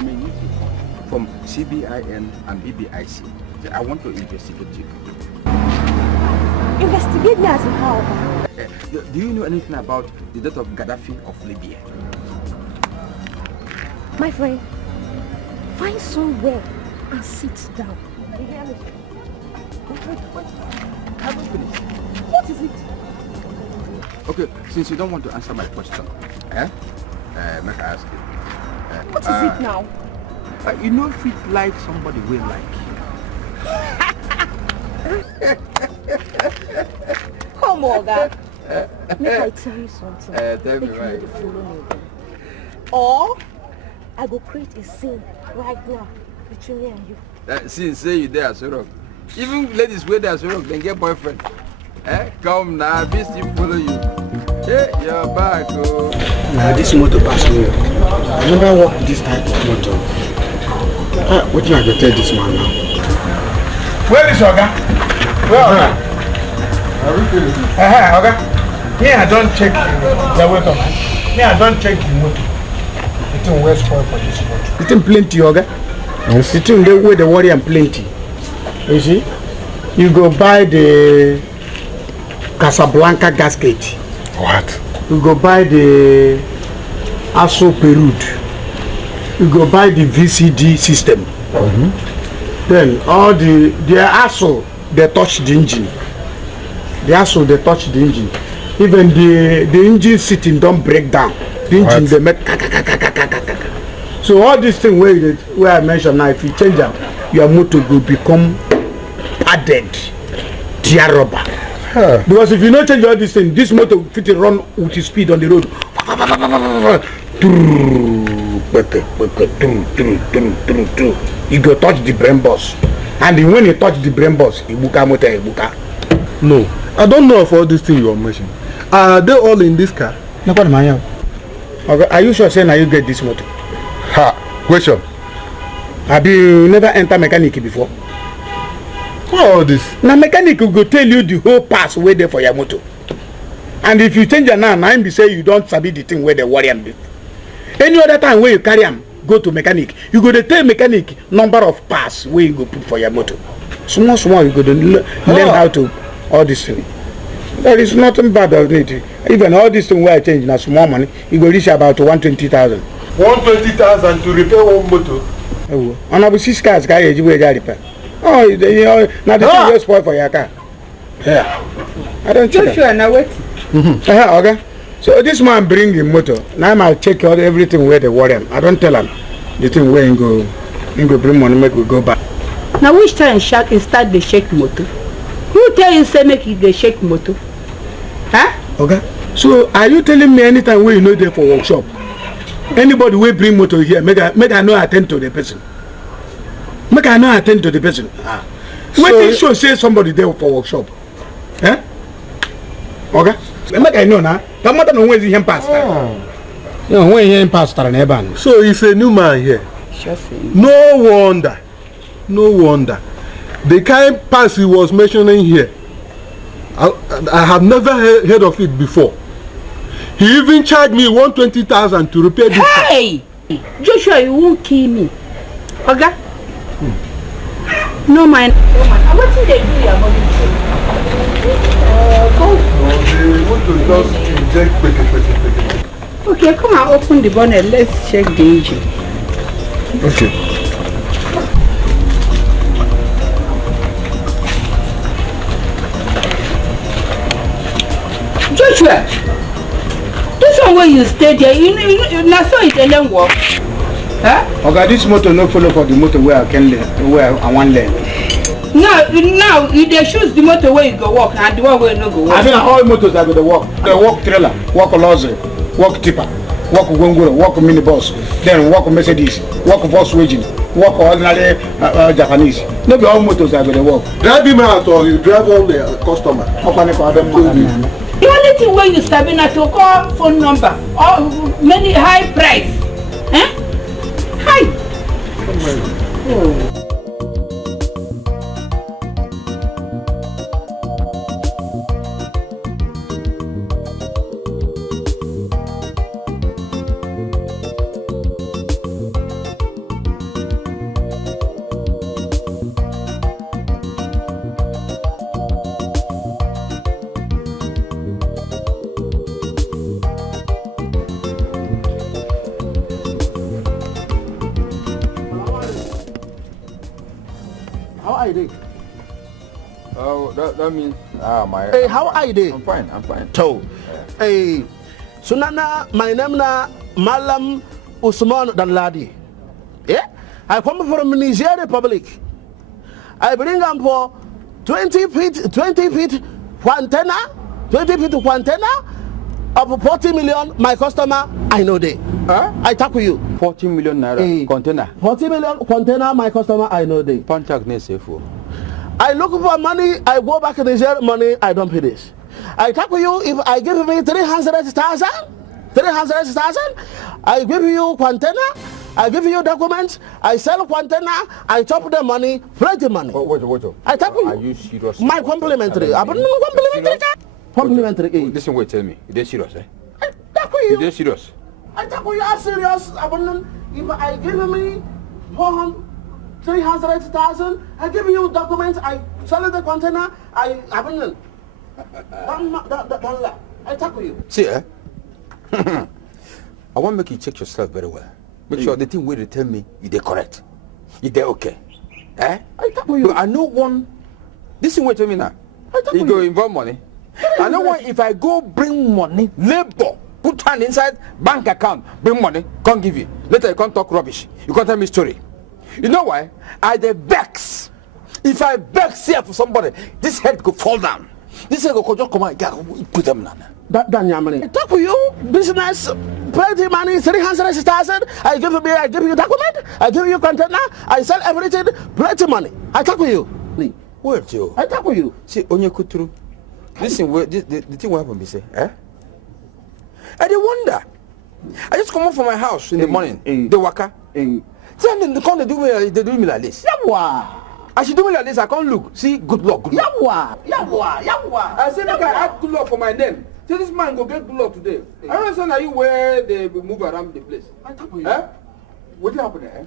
I'm a news report from CBIN and BBIC. I want to investigate you. Investigate me as in how? Do you know anything about the death of Gaddafi of Libya? My friend, find somewhere and sit down. You hear me? Wait. I haven't finished. What is it? Okay, since you don't want to answer my question, make I ask you. What is it now? You know if it like somebody will like. Come on, God. Make I tell you something. Tell me right. Or I go create a scene right now between me and you. Since say you there, so wrong. Even ladies where they are so wrong, they get boyfriend. Come now, beast you follow you. Hey, you're back. Oh. Now this motor pass me. I never walk this type of motor. What can I go tell this man now? Where is Oga? Where Oga? Oga. Me, I don't check the motor. Me, I don't check the motor. It's in West Point for this motor. It's in plenty, Oga. Yes. It's in the way the worry and plenty. You see? You go buy the Casablanca gasket. What? You go buy the ASO Perud. You go buy the VCD system. Then all the ASO, they touch the engine. The ASO, they touch the engine. Even the engine sitting don't break down. The engine, they make so all these things where I mentioned now, if you change them, your motor will become padded tear rubber. Because if you don't change all these things, this motor will fit run with his speed on the road. You go touch the brain boss. And when you touch the brain boss, ibuka motor ibuka. No, I don't know of all these things you are mentioning. Are they all in this car? Nobody mind. Okay, are you sure saying now you get this motor? Ha! Question. Have you never entered mechanic before? What all this? Now mechanic will go tell you the whole pass way there for your motor. And if you change your now be say you don't sabi the thing where they worry am. Any other time where you carry am, go to mechanic. You go to tell mechanic number of pass where you go put for your motor. Small you go to learn how to all this thing. There is nothing bad on it. Even all this thing where I change now small money, you go reach about 120,000. 120,000 to repair one motor. Oh, and I will see cars carry you repair. Oh, now the thing will spoil for your car. Yeah. I don't check. Joshua, now wait. Okay. So this man bring the motor. Now I'll check out everything where they worry him. I don't tell him the thing where he go bring money make we go back. Now which time start the shake motor? Who tell you say make the shake motor? Huh? Okay. So are you telling me anytime where you know there for workshop? Anybody will bring motor here, make I not attend to the person. Make I not attend to the person. So when show say somebody there for workshop. Eh? Okay? Make I know now. That matter no when he pass. No, when he pass never. So he's a new man here. No wonder. The kind of pass he was mentioning here, I have never heard of it before. He even charged me 120,000 to repair this car. Hey! Joshua, you won't kill me. Okay? No man. What did they do your money to? Okay, come and open the bonnet. Let's check the engine. Okay. Joshua, this one where you stay there, you now saw it and then walk. Huh? Okay, this motor no follow for the motor where I can learn, where I want learn. Now you they choose the motor where you go walk and the one where you no go walk. I think all motors are going to walk. They walk trailer, walk lorry, walk tipper, walk gongoro, walk minibus, then walk Mercedes, walk Volkswagen, walk ordinary Japanese. Maybe all motors are going to walk. Drive him out or you drive all the customer. The only thing where you sabi na to call phone number or many high price. Eh? High. Oh. Oh, that means my. Hey, how are you doing? I'm fine. So, hey, Sunana, my name na Malam Usman Danladi. Yeah, I come from Nigerian Republic. I bring them for 20 feet antenna, 20 feet antenna of 40 million. My customer, I know they. Huh? I talk with you. 40 million naira container. 40 million container. My customer, I know they. Contact ne safe. I look for money. I go back to Nigeria. Money. I don't pay this. I talk with you. If I give me 300,000, I give you container. I give you documents. I sell container. I chop the money. Plenty money. Wait. I talk with you. Are you serious? My complimentary. Complimentary. Listen, wait. Tell me. You dey serious, eh? I talk with you. You dey serious? I talk with you. I'm serious. If I give me 300,000, I give you documents. I sell the container. I talk with you. See, I want to make you check yourself very well. Make sure the thing where they tell me you dey correct. You dey okay. Eh? I talk with you. I know one. This thing wait tell me now. You go involve money. I know one. If I go bring money, labor, put hand inside bank account, bring money, can't give you. Later you can't talk rubbish. You can't tell me story. You know why? I dey vex. If I vex here for somebody, this head go fall down. This head go just come out. Put them down. I talk with you. Business, plenty money, 300,000. I give you document. I give you container. I sell everything. Plenty money. I talk with you. Wait, Joe. I talk with you. See, on your kuturu. Listen, the thing what happened, me say, eh? I dey wonder. I just come up from my house in the morning. The waka. Then they come, they do me like this. Yawa. I should do me like this. I can't look. See, good luck. Yawa. I said, make I add good luck for my name. So this man go get good luck today. I don't understand how you where they move around the place. I talk with you. Eh? What happened there?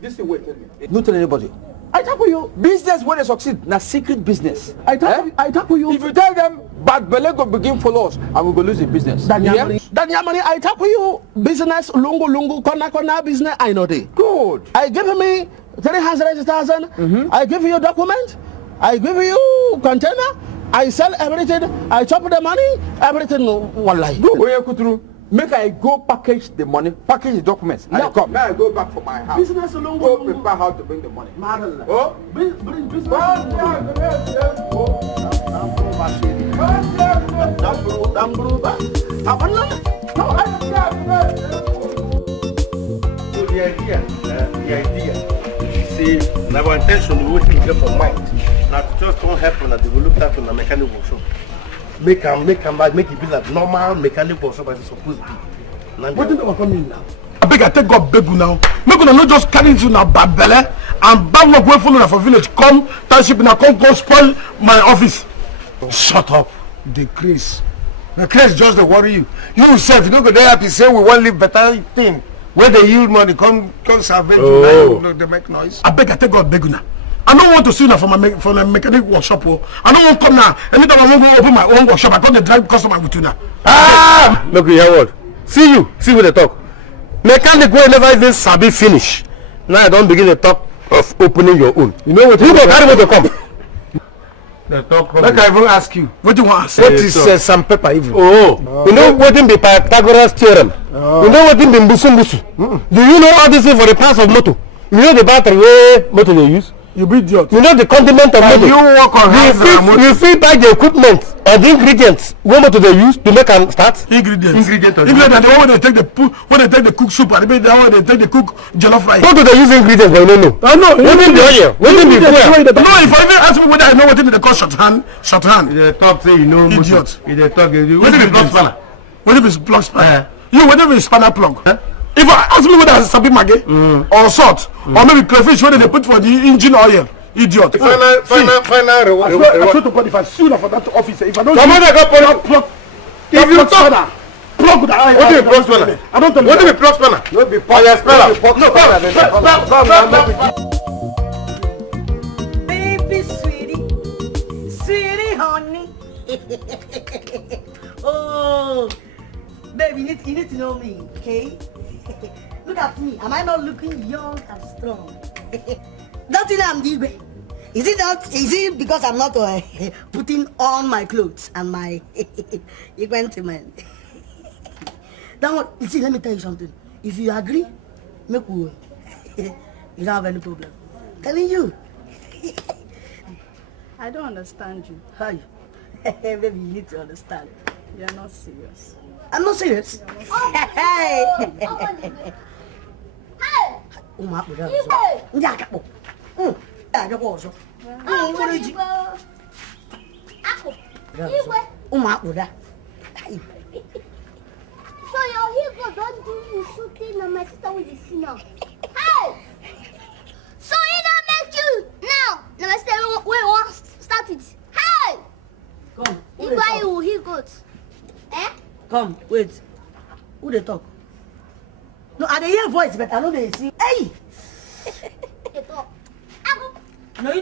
This thing, wait, tell me. Don't tell anybody. I talk with you. Business where they succeed, na secret business. I talk with you. If you tell them, bad belly go begin follow us, and we go lose the business. Danyamani, I talk with you. Business, lungu, kona business, I know they. Good. I give me 300,000. I give you document. I give you container. I sell everything. I chop the money. Everything. Wallahi. Go. Make I go package the money, package the documents, and come. Now I go back for my house. Business Go prepare how to bring the money. Oh? Bring business. So the idea, see, our intention is what we get from mind. Now to just don't happen that they will look at on a mechanic workshop. Make him back, make it be like normal mechanic workshop as it's supposed to be. What did they come in now? I beg, I take God beg you now. Make you not just carry into na bad belly and bad work way follow for village. Come, township na come go spoil my office. Shut up. The craze just dey worry you. You yourself, you no go dey happy say we wan live better thing. Where they yield money, come serve you now, they make noise. I beg, I take God beg you now. I don't want to see now from a mechanic workshop. I don't want to come now. Anytime I want to open my own workshop, I come to drive customer with you now. Ah! Look, you hear what? See what they talk. Mechanic will never even sabi finish. Now I don't begin to talk of opening your own. You know what? You go carry what to come. Like I even ask you. What do you want to say? What is sandpaper even? Oh. You know what in the Pythagoras theorem? You know what in the busu? Do you know all this thing for the parts of motor? You know the battery where motor they use? You be idiot. You know the condiment of motor. You work on you feel buy the equipment and the ingredients what motor they use to make them start? Ingredients. The one they take the cook soup and the one they take the cook jollof rice. What do they use ingredients? But you don't know. I know. What in the oil? What in the fuel? No, if I even ask me whether I know what in the call shorthand. You talk say you know. Idiot. You talk. What is plug spanner? What is plug spanner? You whatever is spanner plug. If I ask me whether I sabi maggi or salt or maybe crayfish whether they put for the engine oil. Idiot. Final reward. I swear to God, if I sue you for that office, if I don't plug, if you talk, plug the eye. What do you plug spanner? I don't tell you. What do you plug spanner? No be Baby sweetie honey. Oh, baby, you need to know me, okay? Look at me. Am I not looking young and strong? Don't you know I'm Igbo? Is it because I'm not putting on my clothes and my equipment? Then what? You see, let me tell you something. If you agree, make we. You don't have any problem. Telling you. I don't understand you. Hi. Baby, you need to understand. You're not serious. I'm not serious. Hey. So your hero don't do you shooting and my sister with the sinner. Hey! So he don't make you now. Now my sister we want start it. Hey! Come. He buy you he goes. Eh? Come, wait. Who they talk? No, I dey hear voice, but I know they see. Hey! They talk. Agu. No, are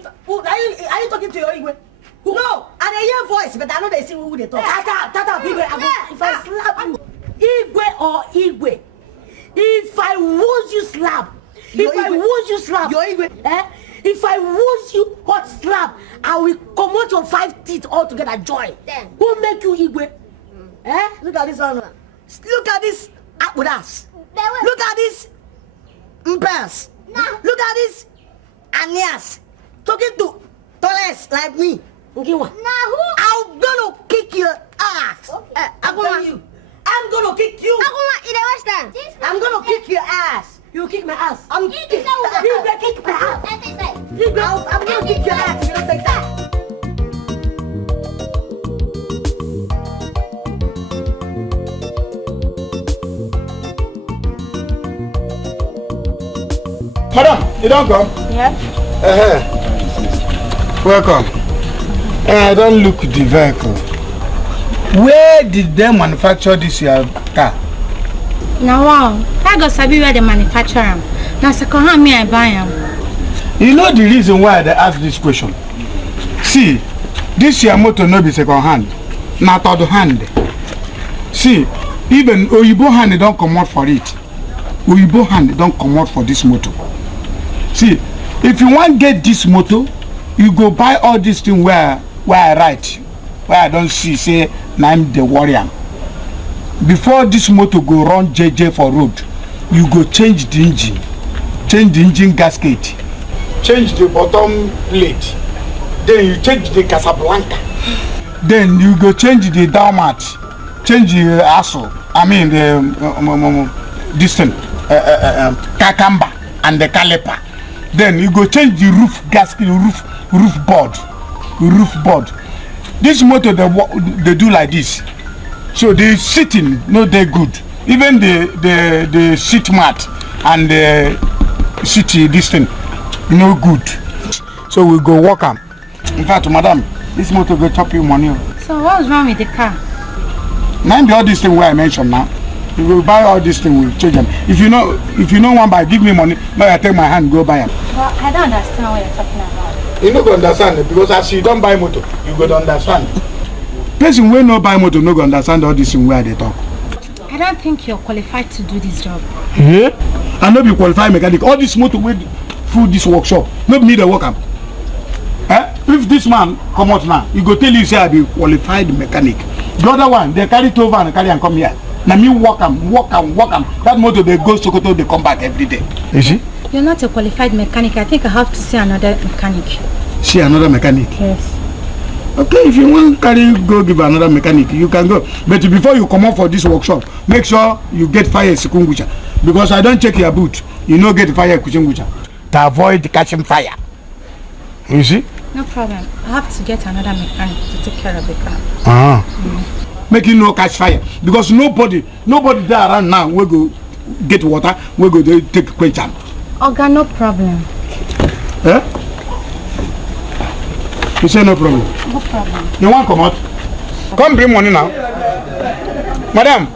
you talking to your Igwe? Who? No, I dey hear voice, but I know they see who they talk. Tata, Igwe, if I slap you, Igwe or Igwe, if I wound you slap, if I wound you slap, your Igwe, if I wound you hot slap, I will come out your 5 teeth all together. Joy. Who make you Igwe? Look at this one. Look at this Abudas. Look at this Mpas. Look at this Anias. Talking to Toles like me. Now who? I'm gonna kick your ass. Okay. I'm gonna kick you. I'm gonna kick your ass. You kick my ass. I'm gonna kick my ass. I'm gonna kick your ass. You don't take that. Madam, you don't come? Yeah? Welcome. I don't look the vehicle. Where did they manufacture this your car? Now wow, I go sabi where they manufacture them. Now second hand me I buy them. You know the reason why they ask this question? See, this your motor no be second hand, not third hand. See, even Oyibo hand don't come out for it. Oyibo hand don't come out for this motor. See, if you want get this motor, you go buy all this thing where I write, where I don't see say I'm the warrior. Before this motor go run JJ for road, you go change the engine gasket, change the bottom plate, then you change the Casablanca, then you go change the down mat, change the axle, I mean the this thing, Kakamba and the caliper. Then you go change the roof gasket, roof board. This motor they do like this. So the sitting no they good. Even the seat mat and the seat this thing no good. So we go walk am. In fact, madam, this motor go chop you money. So what's wrong with the car? Now be all this thing where I mentioned now. You will buy all this thing, we'll change them. If you know one buy, give me money. Now I take my hand, go buy them. Well, I don't understand what you're talking about. You no go understand it because as you don't buy motor, you go to understand. Person wey no buy motor no go understand all this thing where they talk. I don't think you're qualified to do this job. Yeah? I no be qualified mechanic. All this motor wey full this workshop, no be me dey work am. If this man come out now, he go tell you say I be qualified mechanic. The other one, they carry two van and carry and come here. Now me walk am. That motor they go Sokoto, they come back every day. You see? You're not a qualified mechanic. I think I have to see another mechanic. See another mechanic? Yes. Okay, if you want to go give another mechanic, you can go. But before you come up for this workshop, make sure you get fire extinguisher. Because I don't check your boot, you no get fire extinguisher. To avoid catching fire. You see? No problem. I have to get another mechanic to take care of the car. Make it no catch fire. Because nobody there around now will go get water, will go take question. Oga, no problem. You say no problem? No problem. You want to come out? Come bring money now. Madam,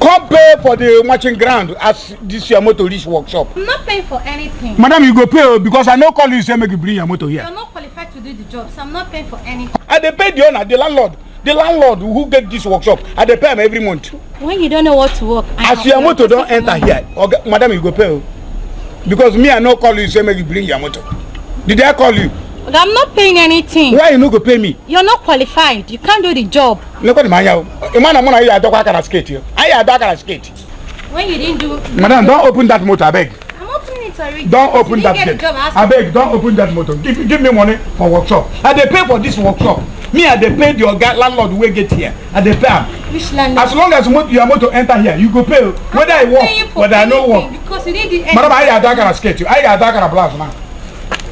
come pay for the matching ground as this your motor reach workshop. I'm not paying for anything. Madam, you go pay because I no call you say make you bring your motor here. You're not qualified to do the job, so I'm not paying for anything. I dey pay the owner, the landlord who get this workshop. I dey pay him every month. When you don't know what to work, as your motor don't enter here, madam, you go pay. Because me I no call you say make you bring your motor. Did I call you? But I'm not paying anything. Why you no go pay me? You're not qualified. You can't do the job. Look at my yaw. Man, I'm gonna do a skate here. I do a skate. When you didn't do... Madam, don't open that motor, I beg. I'm opening it already. Don't open that gate. I beg, don't open that motor. Give me money for workshop. I dey pay for this workshop. Me, I dey pay your landlord wey get here. I dey pay am. Which landlord? As long as your motor enter here, you go pay. Whether I work, whether I no work. Because you didn't do Madam, I do a skate. I do a blouse now.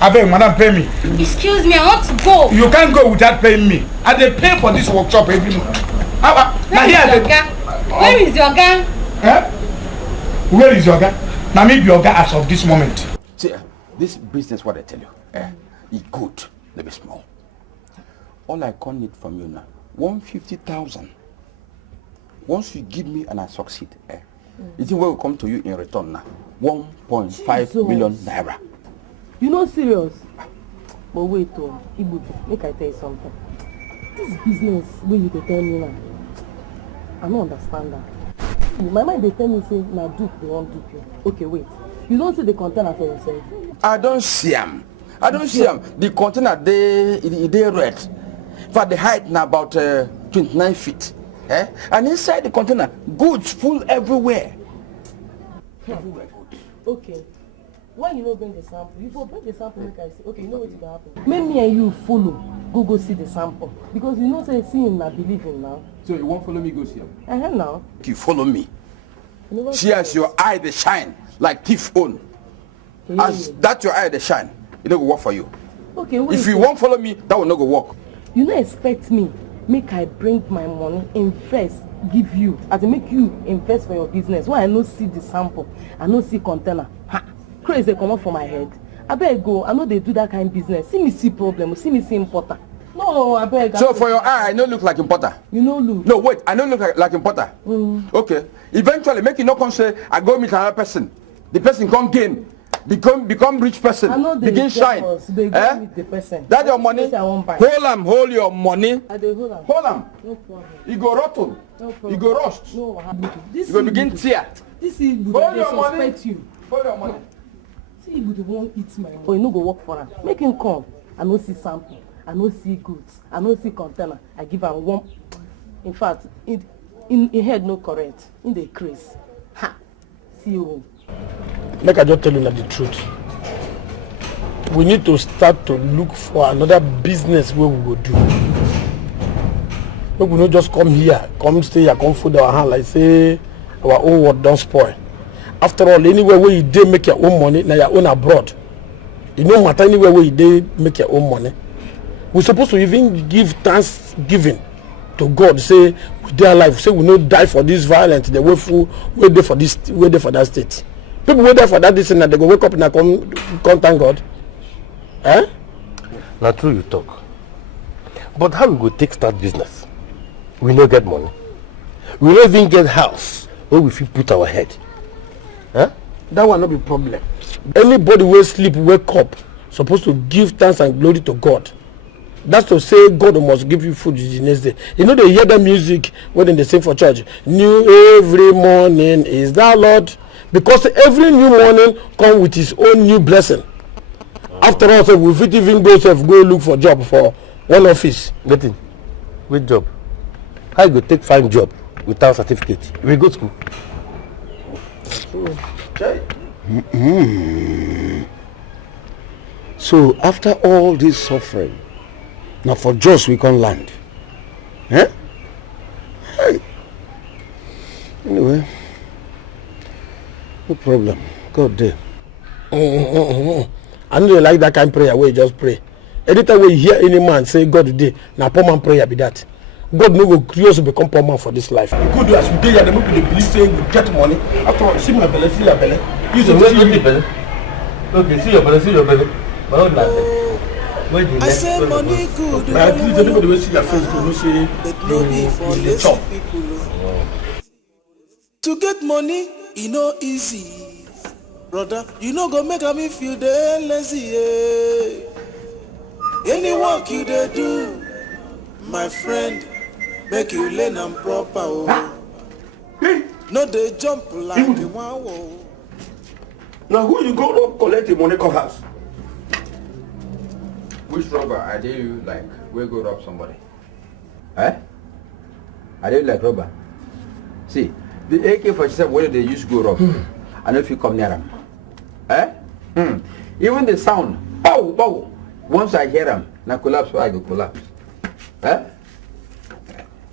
I beg, madam, pay me. Excuse me, I want to go. You can't go without paying me. I dey pay for this workshop every month. Where is your gang? Eh? Where is your guy? Now me be your guy as of this moment. See, this business, what I tell you, is good, let be small. All I can need from you now, 150,000. Once you give me and I succeed, it will come to you in return now. 1.5 million naira. You know serious? But wait, Igbo, make I tell you something. This business, where you tell me now, I don't understand that. My mind they tell me say na dupe they won't dupe you. Okay, wait. You don't see the container for yourself. I don't see them. The container they red. In fact, the height now about 29 feet. And inside the container, goods full everywhere. Everywhere goods. Okay. Why you not bring the sample? You go bring the sample make I see. Okay, you know what's gonna happen. Make me and you follow. Go see the sample. Because you know say seeing na believing now. So you won't follow me go see him? Now. You follow me. See as your eye they shine like thief own. As that your eye they shine, it don't go work for you. Okay, wait. If you won't follow me, that will not go work. You don't expect me make I bring my money invest give you as make you invest for your business. When I no see the sample, I no see container. Ha! Crazy come up for my head. I beg go. I know they do that kind of business. See me see problem. See me see importer. No, I beg. So for your eye, I don't look like importer. You know look. No, wait. I don't look like importer. Okay. Eventually, make it not come say I go meet another person. The person come gain, become rich person. I know they begin shine. They go meet the person. That your money. Hold your money. Hold am. No problem. You go rotten. No problem. You go rust. No, you go begin tear. This is good. Hold your money. You. Hold your money. See, you won't eat my money. Oh, you no go work for him. Make him come. I no see sample. I no see goods. I no see container. I give him one. In fact, in head no correct. In the crease. Ha. See you. Make I just tell you the truth. We need to start to look for another business where we will do. We will not just come here, come stay here, come fold our hand like say our own work don't spoil. After all, anywhere where you dey make your own money, now your own abroad. You no matter anywhere where you dey make your own money. We're supposed to even give thanksgiving to God. Say we dey alive. Say we no die for this violence. The way full, we dey for this, we dey for that state. People wait there for that this and that they go wake up and come thank God. Eh? Now true you talk. But how we go take start business? We no get money. We no even get house where we fit put our head. Huh? That will not be problem. Anybody will sleep, wake up, supposed to give thanks and glory to God. That's to say God must give you food the next day. You know they hear the music when they sing for church. New every morning is that Lord. Because every new morning comes with his own new blessing. After all, so we fit even go look for job for one office. Nothing. Which job? How you go take find job without certificate? We go to school. So after all this suffering, now for just we can land. Eh? Hey. Anyway, no problem. God there. I know you like that kind of prayer where you just pray. Anytime we hear any man say God today, now poor man prayer be that. God no go create to become poor man for this life. We could do as we did here, the people they believe say we get money. After all, see my belly, see your belly. You say see your belly. Okay, see your belly. But not that. I say money good. But at least anybody will see your face to know say you the chop. To get money, it no easy, brother. You no go make me feel the lazy. Any work you dey do, my friend, make you learn and proper. No dey jump like the one. Now who you go to collect the money come house? Which robber are they like? We go rob somebody. Eh? Are they like robber? See, the AK-47 where they use go rob. I know if you come near them. Eh? Even the sound, pow, pow. Once I hear them, now collapse, I go collapse. Eh?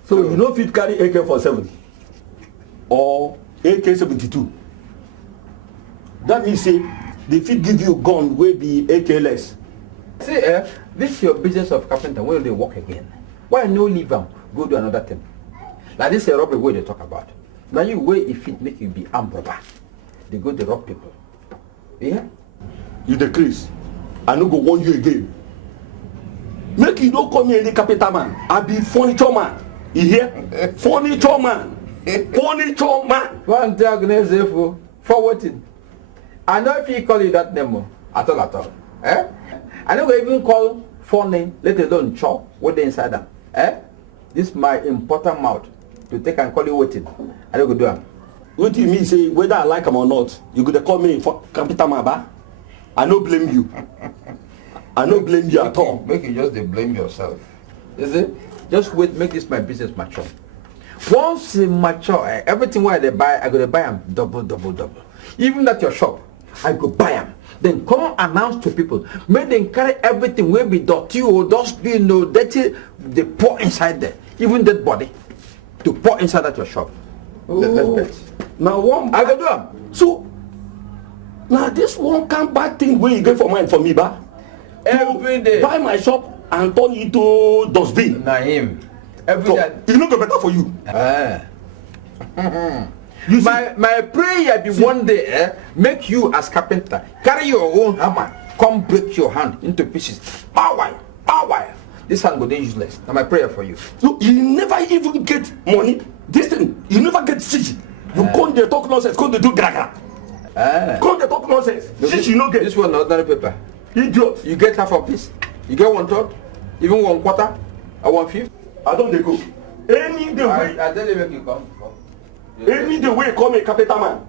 So you know if you carry AK-47 or AK-72, that means say they fit give you a gun will be AK-less. See, this is your business of carpenter. When they work again, why no leave them? Go do another thing. Like this is a robbery way they talk about. Now you way if it make you be armed robber, they go to rob people. Yeah. You decrease. I no go warn you again. Make you don't call me any carpenter man. I be furniture man. You hear? Furniture man. Furniture man. One diagnose for forwarding. I know if you call you that name at all. Eh? I don't even call phone name, let alone chop what they inside them. Eh? This is my important mouth to take and call you waiting. I don't go do them. What do you mean say whether I like them or not? You could call me for carpenter man, ba? I no blame you. I no blame you at all. Make you just blame yourself. Is it? Just wait, make this my business mature. Once it mature, everything where they buy, I go to buy them double. Even at your shop, I go buy them. Then come announce to people. Make them carry everything will be dirty or dustbin or dirty. They pour inside there. Even dead body. To pour inside at your shop. Let's bet. Now one I go do them. So now this one can bad thing where you get for mine for me, ba? Every day. Buy my shop and turn it to dustbin. Na him. Every so, day. It's not go better for you. My prayer be one day, make you as carpenter carry your own hammer, come break your hand into pieces. Power. This hand go dey useless. Now my prayer for you. So you never even get money. This thing, you never get shishi. You come there talk nonsense, come there do gragra. Come there talk nonsense. Shishi you no get. This one ordinary paper. Idiot. You get half a piece. You get 1/3, even 1/4, or 1/5. I don't dey go. Any day way. I tell you make you come. Any day way come a carpenter man.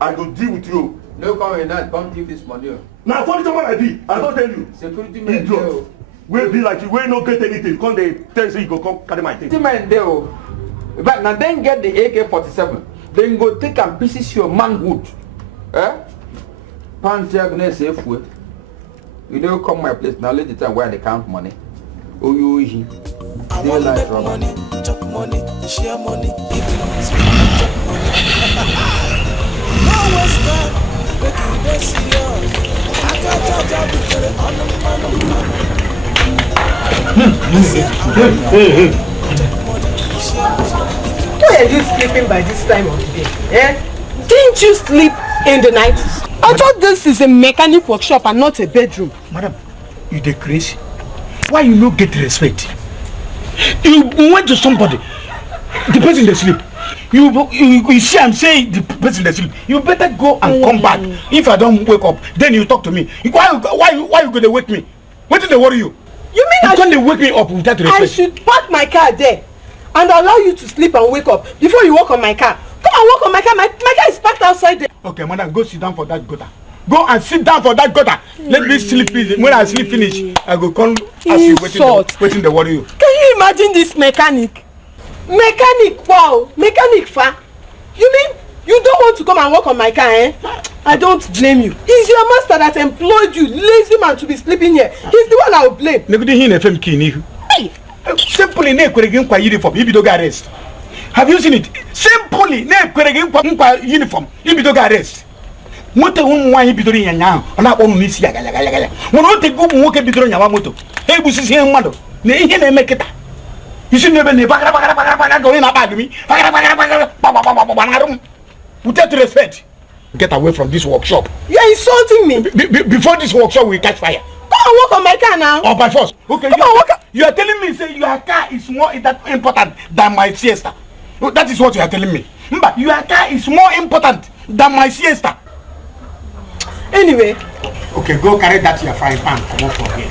I go deal with you. No come in that. Come give this money. Now furniture man I be. I don't tell you. Security man. Idiot. We be like you. We no get anything. Come they tell you go come carry my thing. Man there. But now then get the AK-47. Then go take and pieces your manhood. Pantiagne safe way. You don't come my place now. Let the time where they count money. Oh you. I want to make money, chop money, share money, give money, chop money. No one's time, make you get serious. I can't judge because I'm Why are you sleeping by this time of the day? Didn't you sleep in the night? I thought this is a mechanic workshop and not a bedroom. Madam, you dey crazy? Why you no get respect? You went to somebody, the person they sleep. You see I'm saying the person they sleep. You better go and come back. If I don't wake up, then you talk to me. Why you gonna wake me? What did they worry you? You mean you can't wake me up without respect? I should park my car there and allow you to sleep and wake up before you walk on my car. Come and walk on my car. My car is parked outside there. Okay, madam, go sit down for that gutter. Go and sit down for that gutter. Let me sleep. When I sleep finish, I go come ask you waiting the worry you. Can you imagine this mechanic? Wow, mechanic fa. You mean you don't want to come and work on my car, eh? I don't blame you. It's your master that employed you, lazy man, to be sleeping here. He's the one I will blame. Simply, uniform. Have you seen it? Simply, uniform. Arrest. Moto why bidori nyanya ona ko misi gala wono te go mo ke bidoro nyawa moto e busi se mmado na ihe na emeketa isi nebe ne bagara go na bag mi bagara narum without respect. Get away from this workshop. You are insulting me. Before this workshop will catch fire. Come and walk on my car now. Or by force. Okay, you are telling me say your car is more important than my siesta. That is what you are telling me. But your car is more important than my siesta. Anyway. Okay, go carry that your frying pan. Come on for here.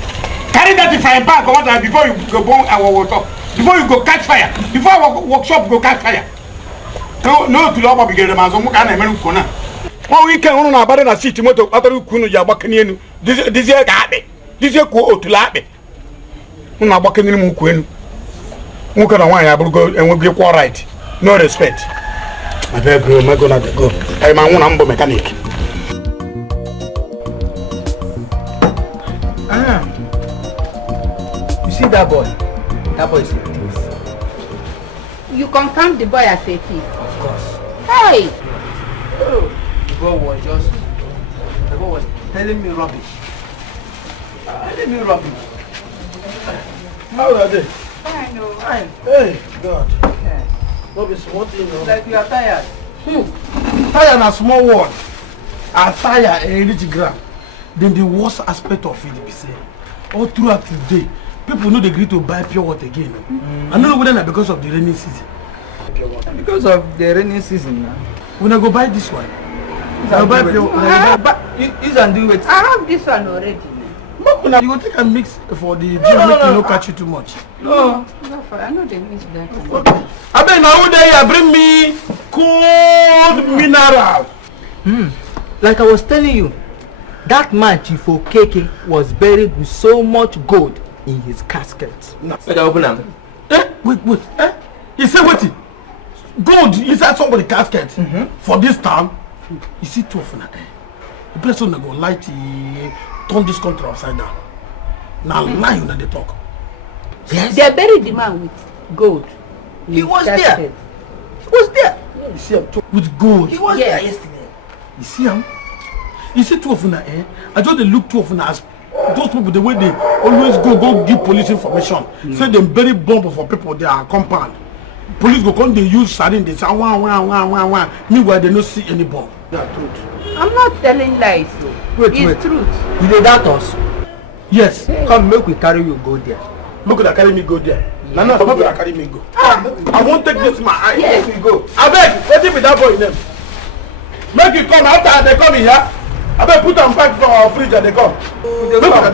Carry that your frying pan. Come on before you go burn our water. Before you go catch fire. Before our workshop go catch fire. No to love be get mazo mu kana emenu kona. One weekend unu na abare na seat moto atari kunu ya bakani enu. This year ka ade. This is ko otulabe. Una bakeni mu kwenu. Nwoke na nwaanyị abụrụgo enweghị equal right. No respect. I beg you, I'm gonna go. I'm a mechanic. You see that boy? That boy is a thief. You confirm the boy as a thief? Of course. Hey! The boy was telling me rubbish. Telling me rubbish. How are they? I know. Fine. Hey, God. Yeah. Rubbish, what you know? Like you are tired. Tire na small one. A tire a rich gram. Then the worst aspect of it be say, all throughout the day, people know they agree to buy pure water again. I don't know whether it's because of the rainy season. Because of the rainy season now. When I go buy this one, I buy pure water. You can do it. I have this one already. You go take a mix for the drink, make you no catch you too much. No. I know they miss that. Okay. I bet now they bring me cold mineral. Like I was telling you, that man Chief Okeke was buried with so much gold in his casket. Wait, wait. He said what? Gold inside somebody's casket for this town. You see two of them. The person that go light turn this country upside down. Now lying that they talk. Yes. They buried the man with gold. He was there. He was there. You see him with gold. He was there yesterday. You see him? You see two of them, I just they look two of them as those people the way they always go give police information. Say they bury bomb for people they are compound. Police go come they use sarin, they say one. Meanwhile they don't see any bomb. That's truth. I'm not telling lies. Wait. It's truth. You dey doubt us? Yes. Come make we carry you go there. Make we carry me go there. No, make we carry me go. I won't take this in my eye. Yes. Make we go. I beg, what if that boy name? Make you come after they come in here. I beg put them back from our fridge and they come. They come.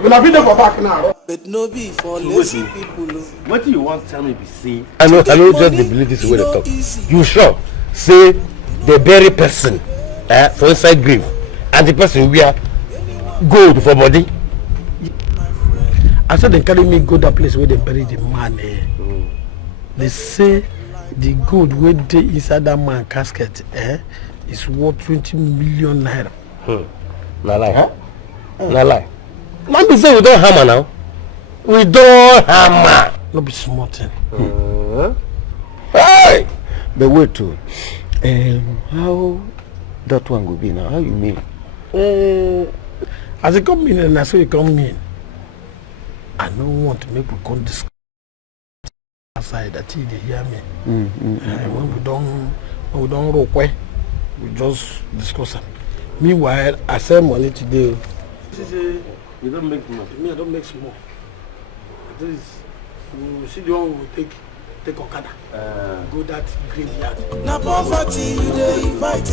We'll be there for back now. But no be for lazy people. What do you want to tell me be see? I know just believe this way they talk. You sure? Say the bury person for inside grave and the person wear gold for body. I said they carry me go that place where they bury the man. They say the gold where they inside that man casket is worth 20 million naira. Na lie, huh? Na lie. Man be say we don't hammer now. We don't hammer. No be small thing. Hey! But wait too. How that one go be now? How you mean? As it come in and I say it come in, I don't want to make we come discuss outside that they hear me. When we don't rock way, we just discuss it. Meanwhile, I send money today. You don't make money. Me, I don't make small. This is, we see the one we take Okada. Go that graveyard. Na poverty they invite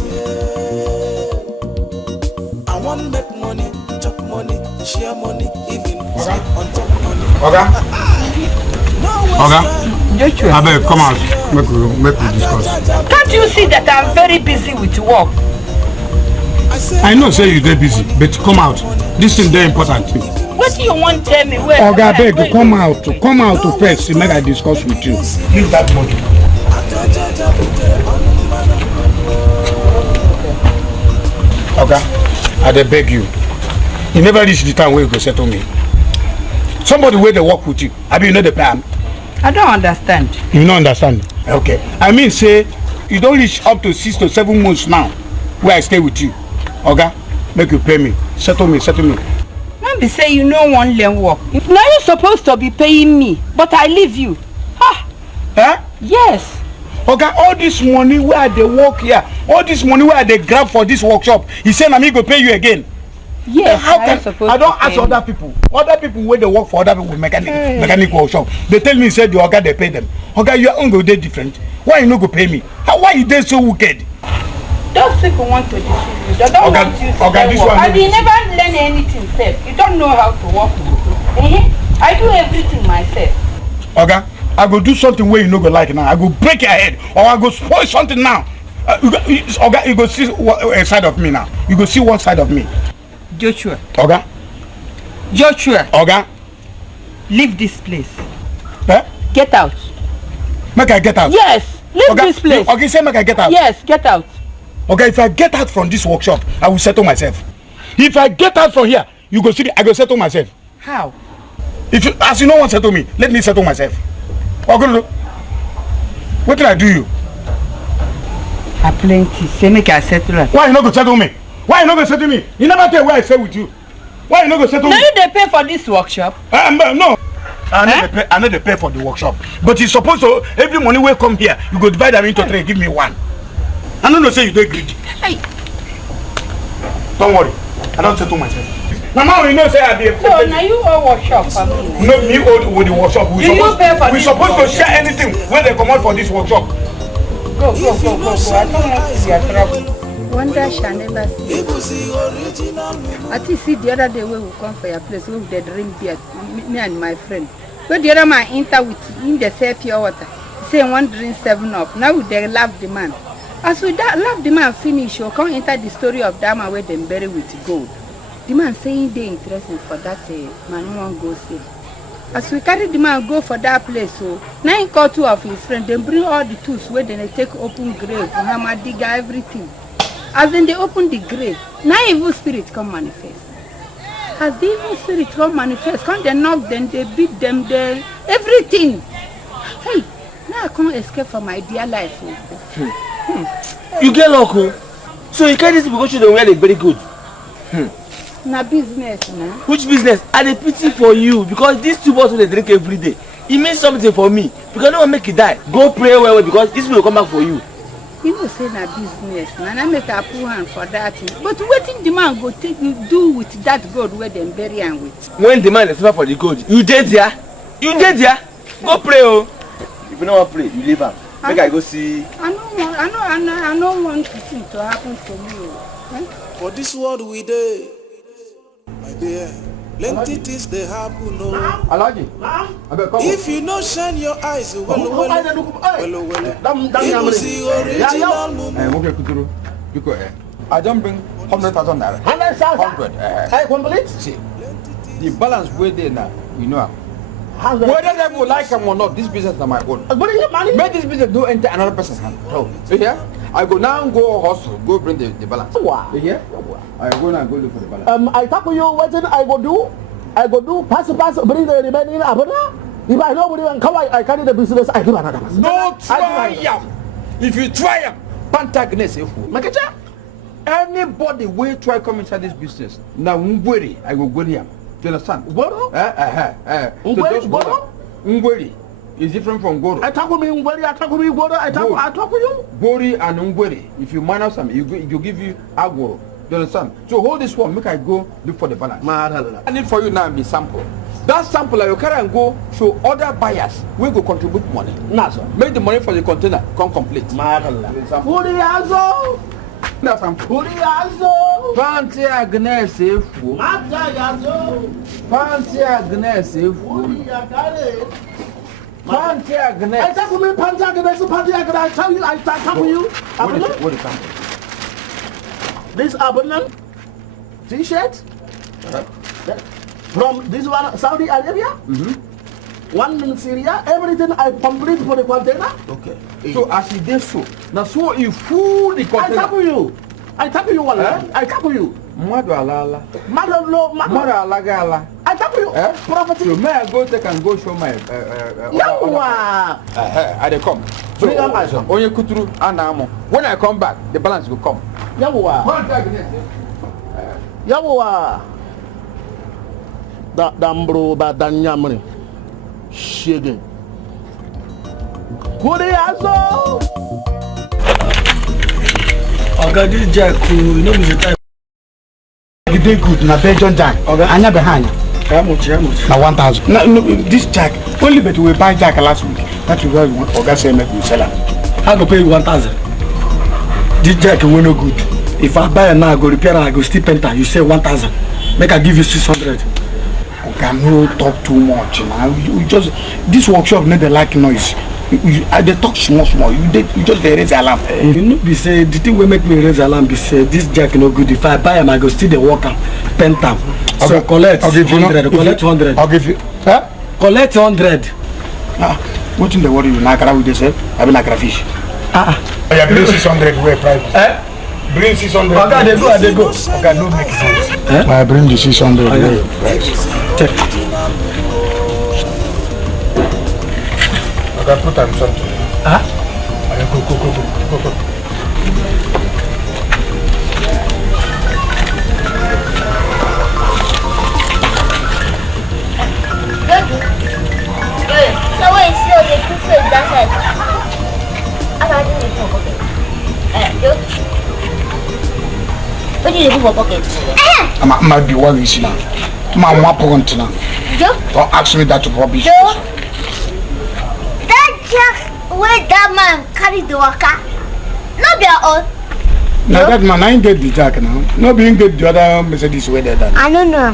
I want make money, chop money, share money, even sleep on top money. I beg, come out. Make we discuss. Can't you see that I'm very busy with work? I know say you dey busy, but come out. This thing dey important. What do you want to tell me? Where? Oga, beg, come out to first. Make I discuss with you. Leave that money. Oga, I dey beg you. You never reach the time where you go settle me. Somebody where they work with you. I mean, you know the plan. I don't understand. You don't understand? Okay. I mean, say you don't reach up to 6 to 7 months now where I stay with you. Oga, make you pay me. Settle me. Don't be say you no one learn work. Now you're supposed to be paying me, but I leave you. Huh? Yes. Oga, all this money where they work here, all this money where they grab for this workshop, he said I'm go pay you again. Yes, how can I don't ask other people where they work for other people mechanic workshop. They tell me say the Oga they pay them. Oga, your own go dey different. Why you no go pay me? Why you dey so wicked? Those people want to deceive you. They don't want you to work. And you never learn anything self. You don't know how to work. I do everything myself. Oga, I go do something where you no go like now. I go break your head or I go spoil something now. Oga, you go see one side of me now. You go see one side of me. Joshua. Oga. Joshua. Oga. Leave this place. Eh? Get out. Make I get out? Yes. Leave Oga, this place. Okay, say make I get out? Yes, get out. Okay, if I get out from this workshop, I will settle myself. If I get out from here, you go see, I go settle myself. How? If you, as you no want settle me, let me settle myself. Okay, what did I do you? I plenty. Say make I settle it. Why you not go settle me? Why you not go settle me? You never tell where I stay with you. Why you not go settle me? Now you dey pay for this workshop? No. I need to pay for the workshop. But you supposed to, every money will come here, you go divide them into three, give me one. I don't know, say you do greedy. Hey. Don't worry, I don't settle myself. Mama, you know, say I be a... So now you own workshop for me? No, me own with the workshop. You pay for we this supposed workshop? to share anything when they come out for this workshop. Go. I don't want to see a trouble. Wonder shall never see. I think see the other day when we come for your place, we dey drink beer, me and my friend. When the other man enter with him, they say pure water. Say one drink 7-Up. Now they love the man. As we love the man finish, we come enter the story of that man where they bury with gold. The man saying they interested for that man won't go see. As we carry the man go for that place, so now he call 2 of his friends, they bring all the tools where they take open grave, hammer, digger, everything. As then they open the grave, now evil spirit come manifest. As the evil spirit come manifest, come they knock them, they beat them, they everything. Hey, now I can't escape from my dear life. You get luck, so you carry this because you don't wear it very good. Na business, na. Which business? I dey pity for you because these 2 bottles they drink every day. It means something for me because no one make it die. Go pray well because this will come back for you. You know, say na business, na make a poor hand for that. But what did the man go take you do with that gold where them bury and with? When the man is suffer for the gold, you dead there? You dead there? Go pray, oh. If you don't want to pray, you leave her. Make I go see. I don't want thing to happen to me. For this world we dey, my dear, plenty things they happen, no. If you no shine your eyes, well, you will see original movement. I don't bring 100,000 naira. 100,000? Complete? See, the balance where they now, you know. Whether they will like them or not, this business is my own. Make this business don't enter another person's hand. You hear? I go now and go hustle, go bring the balance. Wow. You hear? I go now and go look for the balance. I talk to you, what I go do? I go do pass, bring the remaining abona. If I know and come, I carry the business, I do another. No try. If you try, Pantagnes, anybody will try come inside this business. Now, I go go here. Do you understand? Goro? Ngweri is different from Goro. I talk with me Ngweri, I talk with me Goro, I talk with you. Gori and Ngweri, if you minus them, you give you Agoro. Do you understand? So hold this one, make I go look for the balance. I need for you now the sample. That sample you carry and go show other buyers. We go contribute money. Nah, sir. Make the money for the container come complete. That's sample. Fancy Agnes Efu. Fancy Agnes Efu. Fancy Agnes. I talk with me, Fancy Agnes, I tell you, I talk with you. What is sample? This abundant t-shirt from this one Saudi Arabia, one in Syria, everything I complete for the container. Okay. So as you did so, now so you fool the container. I tap you one. I tap you. Madu alala. Madu alagala. I tap you. Property. So may I go take and go show my Yawa. I dey come. So onye kuturu anamo. When I come back, the balance will come. Yawa. Yawa. Dambro ba danyamri. Shege. Kuri aso. Okay, this jack, you know me the time. You did good, na Belgian jack. Okay. Anya behind. How much? Na 1,000. No, this jack. Only but we buy jack last week. That's why we want Oga say make we sell am. I go pay you 1,000. This jack will no good. If I buy it now, I go repair and I go still paint it. You say 1,000. Make I give you 600. Oga, no talk too much. Now you just this workshop need the like noise. They talk small. You just raise alarm. You know, be say the thing will make me raise alarm. Be say this jack no good. If I buy him, I go still the worker. Pentam. So collect 100. Collect 100. I'll give you. Huh? Collect 100. What in the world you nakara with yourself? I be nakara fish. Yeah, bring 600 where private. Bring 600. Okay, they go. Okay, no make sense. I bring the 600 where price. Check. Okay, put time something. Go. So wait, so they put it that side. I didn't put for pocket. What did you put for pocket? I might be one issue now. My point now. Don't ask me that rubbish. That jack where that man carry the waka. No be all. Now that man, I ain't get the jack now. No be get the other Mercedes way there. I don't know.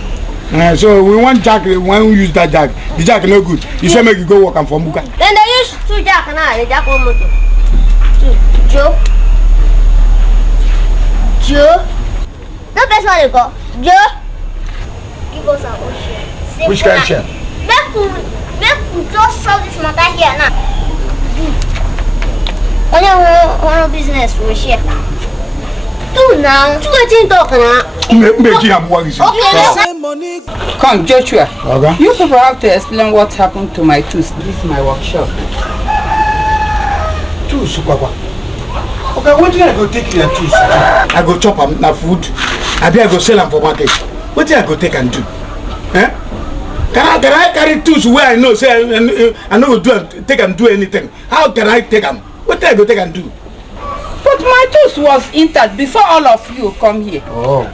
So we want jack. When we use that jack, the jack no good. You say make you go work and for Muka. Then they use 2 jack now. The jack one motor. Joe. No place where they go. Joe. Give us our own share. Which kind of share? Make we just solve this matter here now. Only one business we share. 2 now. 2 18 talk now. Come, Joshua. Okay. You people have to explain what happened to my tooth. This is my workshop. Tooth, Papa. Okay, what did I go take your tooth? I go chop them na food. I go sell them for market. What did I go take and do? Can I carry tools where I know say I know take and do anything? How can I take them? What did I go take and do? But my tooth was intact before all of you come here. Oh.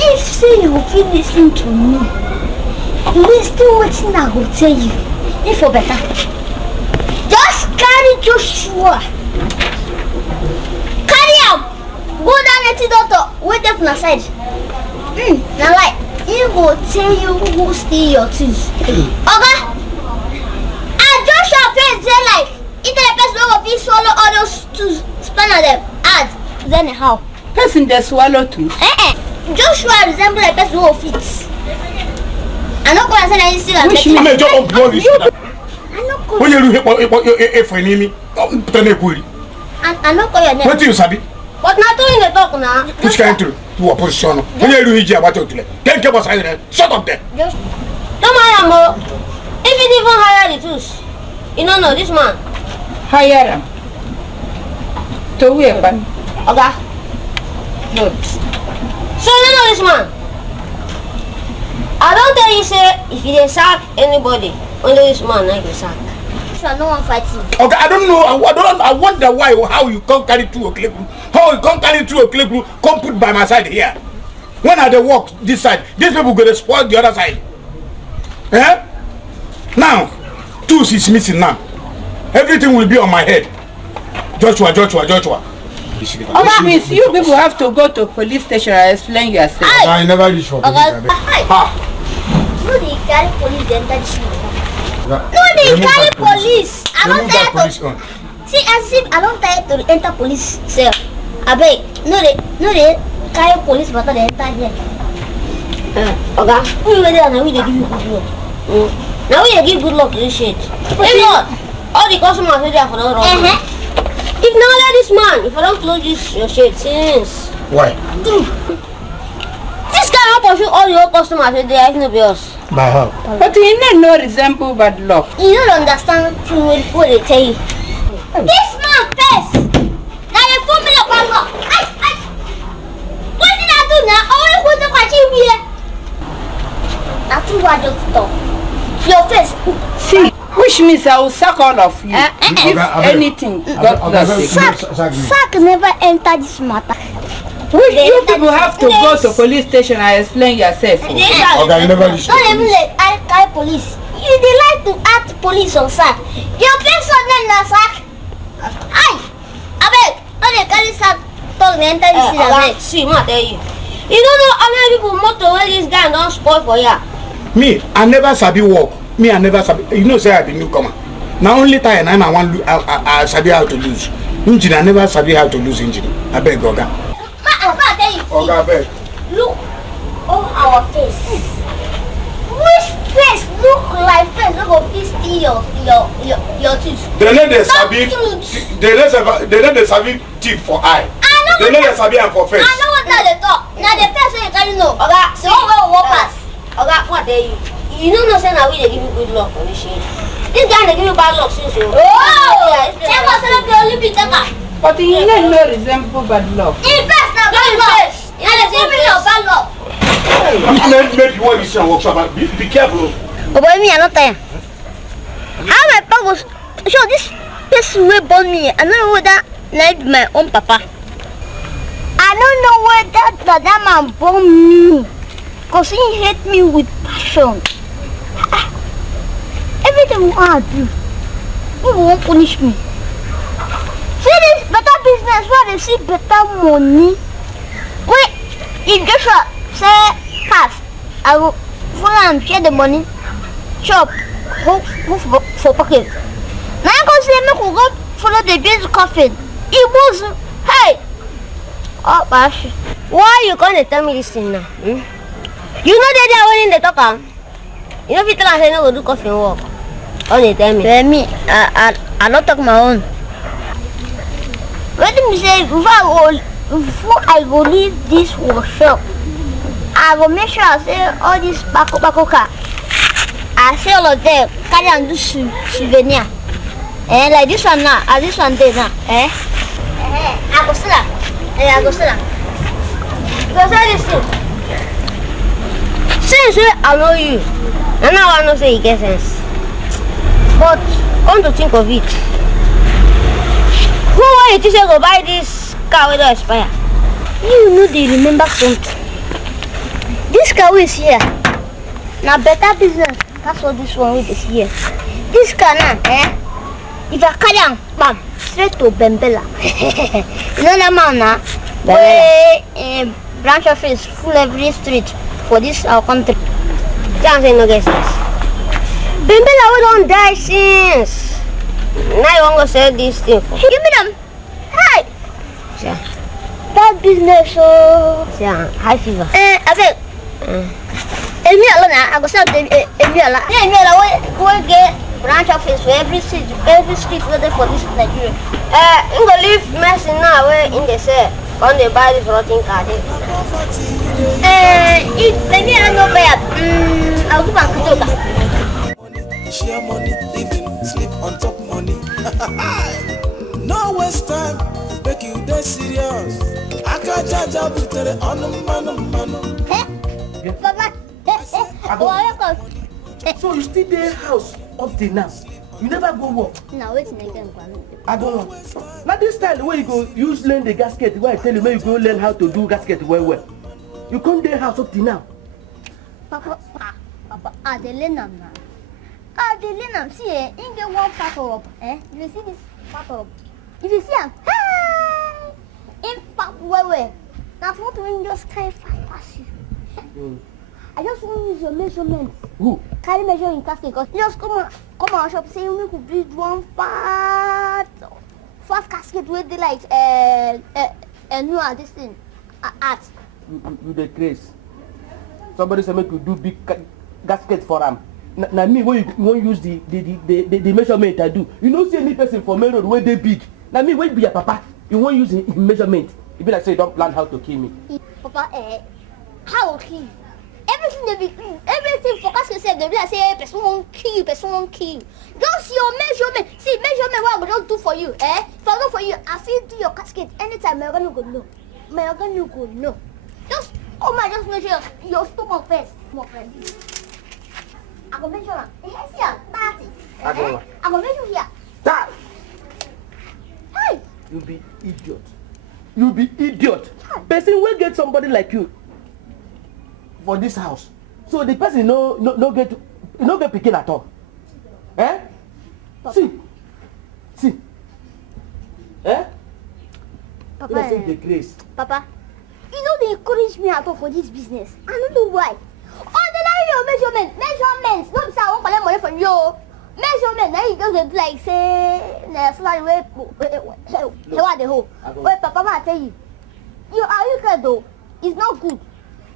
If say you fit listen to me, listen wetin I go tell you. If for better, just carry Joshua. Carry am. Go down to doctor. Wait there for side. Now like he go tell you who steal your things. Okay? And Joshua face say like if the person who fit swallow all those tools, spend on them, add then how? Person they swallow tooth. Joshua resembles a person who fits. I don't want to say anything like that. I'm a job of glory. When you look for enemy, I don't call your name. what do you sabi? But not doing the talk now. Which kind of to a position? When you look here, what you do? Can't keep us hiding. Shut up there. Don't mind him. If you even hire the tools, you don't know this man. Hire him. To where, man? Okay. Good. So you know this man. I don't tell you say if you dey sack anybody, only this man I can sack. So no one fight you. Okay, I don't know. I wonder why how you can't carry 2 o'clock. How you can't carry 2 o'clock? Come put by my side here. When I dey walk this side, these people go to spoil the other side. Now, tools is missing now. Everything will be on my head. Joshua. Which means you people have to go to police station and explain yourself. I never reach for police. No, they carry police then that shit. No, they carry police. I don't tell to. See, as if I don't tell to enter police cell. I beg. No, they carry police but they enter here. Okay. Who you there now? We they give you good luck. Now we give good luck to this shit. If not, all the customers are there for the wrong. If not let this man, if I don't close this your shit since. Why? This guy will pursue all your customers with their us. By how? But you no resemble bad luck. You don't understand what they tell you. This man first. Now you fool me up on luck. What did I do now? I only put the question here. That's what I just thought. Your face. See, which means I will sack all of you. If anything, God bless you. Sack never enter this matter. Which you people have to go to police station and explain yourself. Okay, you never reach. Don't even let I call police. You they like to act police on sack. Your face on them na sack. Aye, abeg, no dey carry sack talk dey enter this thing abeg. See, ma tell you. You don't know how many people motor wey this guy don spoil for ya. Me, I never sabi work. Me, I never sabi. You know, say I be newcomer. Now only time I want I sabi how to lose. Engine, I never sabi how to lose engine. I beg, Oga. Oga, I beg. Look on our face. Which face look like face look of this your teeth? They let the sabi. They let the sabi teeth for eye. They let the sabi and for face. I know what they talk. Now the face you carry know. Oga, so where we walk past. Oga, what they you? You don't know say now we they give you good luck for this shit. This guy they give you bad luck since you. Oh! Tell us that the only bit of that. But you don't know resemble bad luck. In face now bad luck. And they give me your bad luck. Maybe what you say and workshop. Be careful. Oh boy, me I not there. How my papa was sure this person will born me. I don't know whether like my own papa. I don't know whether that man born me. Cause he hate me with passion. Everything I do, he won't punish me. See this better business where they see better money. Wait, if Joshua say pass, I will follow and share the money. Shop, hope for pocket. Now I go say me go follow the James coffin. It was hey. Oh gosh, why you gonna tell me this thing now? You know that they are winning the talker. You know if you tell us I no go do coffin work. Only tell me. Tell me, I don't talk my own. Let me say before I go leave this workshop, I go make sure I say all this bako car. I say all of them carry and do souvenir. Like this one now, this one there now. I go see that. I go see that. Because all this thing. Since I know you, and now I know say you get sense. But come to think of it, who want you to say go buy this car wey don expire? You know they remember something. This car wey is here, now better business. That's what this one wey is here. This car now, if I carry am, bam, straight to Bembela. You know that man now, wey branch office full every street for this our country. Can't say no get sense. Bembela we don't die since. Now you want to sell this thing for? Give me them. Hey. Yeah. That business yeah, high fever. I beg. Emi alone I go sell Emi alone. Yeah, Emi alone we get branch office for every street where for this Nigeria. I'm gonna leave medicine now where in the say when they buy this rotten car. If Emi alone no buy I'll go back to Odega. Share money, even sleep on top money. No waste time, make you dead serious. I can't charge up with the mano. Papa, so you still there house up till now? You never go work? Now wait again. I don't know. Now this time where you go use learn the gasket, where I tell you where you go learn how to do gasket well. You come there house up till now. Papa, Adelina now. Adelina, see, in get one pattern up, You see this pattern up? If you see him, hey, in fact, where? Now, what when just carry pass you? I just want to use your measurement. Who? Carry measure in casket, because just come on shop, say you could build one fast casket with the like, new this thing, art. You the craze. Somebody say make you do big gasket for them. Now me when you won't use the measurement I do. You know see any person for main road where they big. Now me when be your papa, you won't use the measurement. You be like say you don't plan how to kill me. Papa, how to kill you? Everything for casket say they be like say person won't kill you. Just your measurement. See measurement what I don't do for you, If I do for you, I feel do your casket anytime my organ go know. My organ you go know. Just just measure your stomach first. More friend. I go measure here. Here, 30. I go measure here. That. Hey. You be idiot. Person will get somebody like you for this house. So the person no get picking at all. Papa. See. Papa. The grace. Papa. You know they encourage me at all for this business. I don't know why. Ordinary your measurements. No, sir, I won't collect money from yo. Measurement, now you just like say, sorry, wait, what the whole? Wait, Papa, I tell you. You are wicked though. It's not good.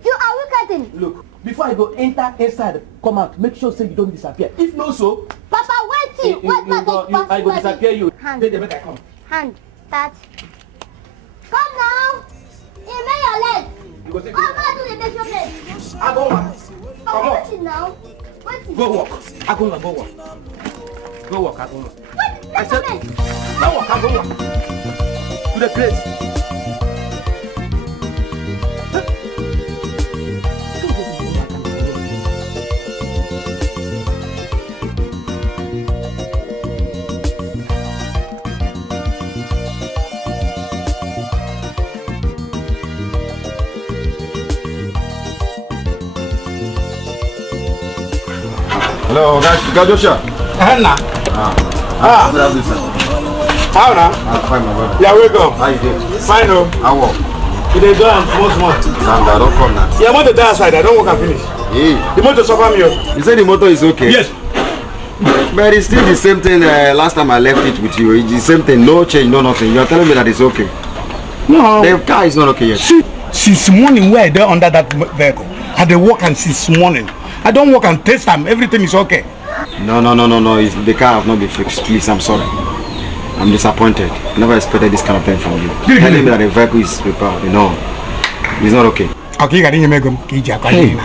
You are wicked. Look, before I go enter inside, come out. Make sure say you don't disappear. If no so, Papa, wait till I go disappear you. Hand. They make I come. Hand. Touch. Come now. You make your leg. Come back to the measurement. I go on. Come on. Wait now. Wait. Go walk. I go walk. Go walk. Go walk. I go walk. I said, go walk. I go walk. To the place. Hello, guys. Joshua. Henna. Good afternoon, sir. How now? I'm fine, my brother. Yeah, welcome. How you doing? Fine, oh. I walk. You dey do am small. Sandra, don't come now. Yeah, motor die outside. I don't work and finish. Yeah. The motor suffer me. You say the motor is okay? Yes. But it's still the same thing last time I left it with you. It's the same thing. No change, no nothing. You're telling me that it's okay. No. The car is not okay yet. See, since morning where I dey under that vehicle, I dey work and since morning. I don't work and test them. Everything is okay. No. It's, the car have not been fixed. Please, I'm sorry. I'm disappointed. I never expected this kind of thing from you. Telling me that the vehicle is repaired. No, it's not okay. Okay, Hey,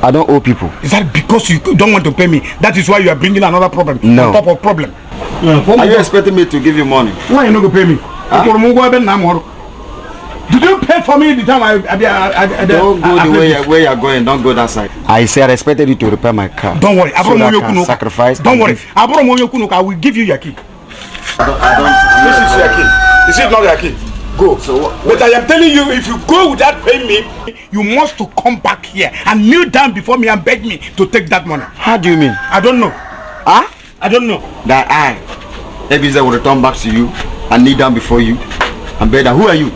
I don't owe people. Is that because you don't want to pay me? That is why you are bringing another problem No. on top of problem. Are you expecting me to give you money? Why you not going to pay me? Huh? Did you pay for me the time I don't go the way you're going. Don't go that side. I said I expected you to repair my car. Don't worry. So that I can sacrifice. Don't worry. I will give you your key. This is your key. This is not your key. Go. So but I am telling you, if you go without paying me, you must to come back here and kneel down before me and beg me to take that money. How do you mean? I don't know. Huh? I don't know. That Ebiza will return back to you and kneel down before you and beg that. Who are you?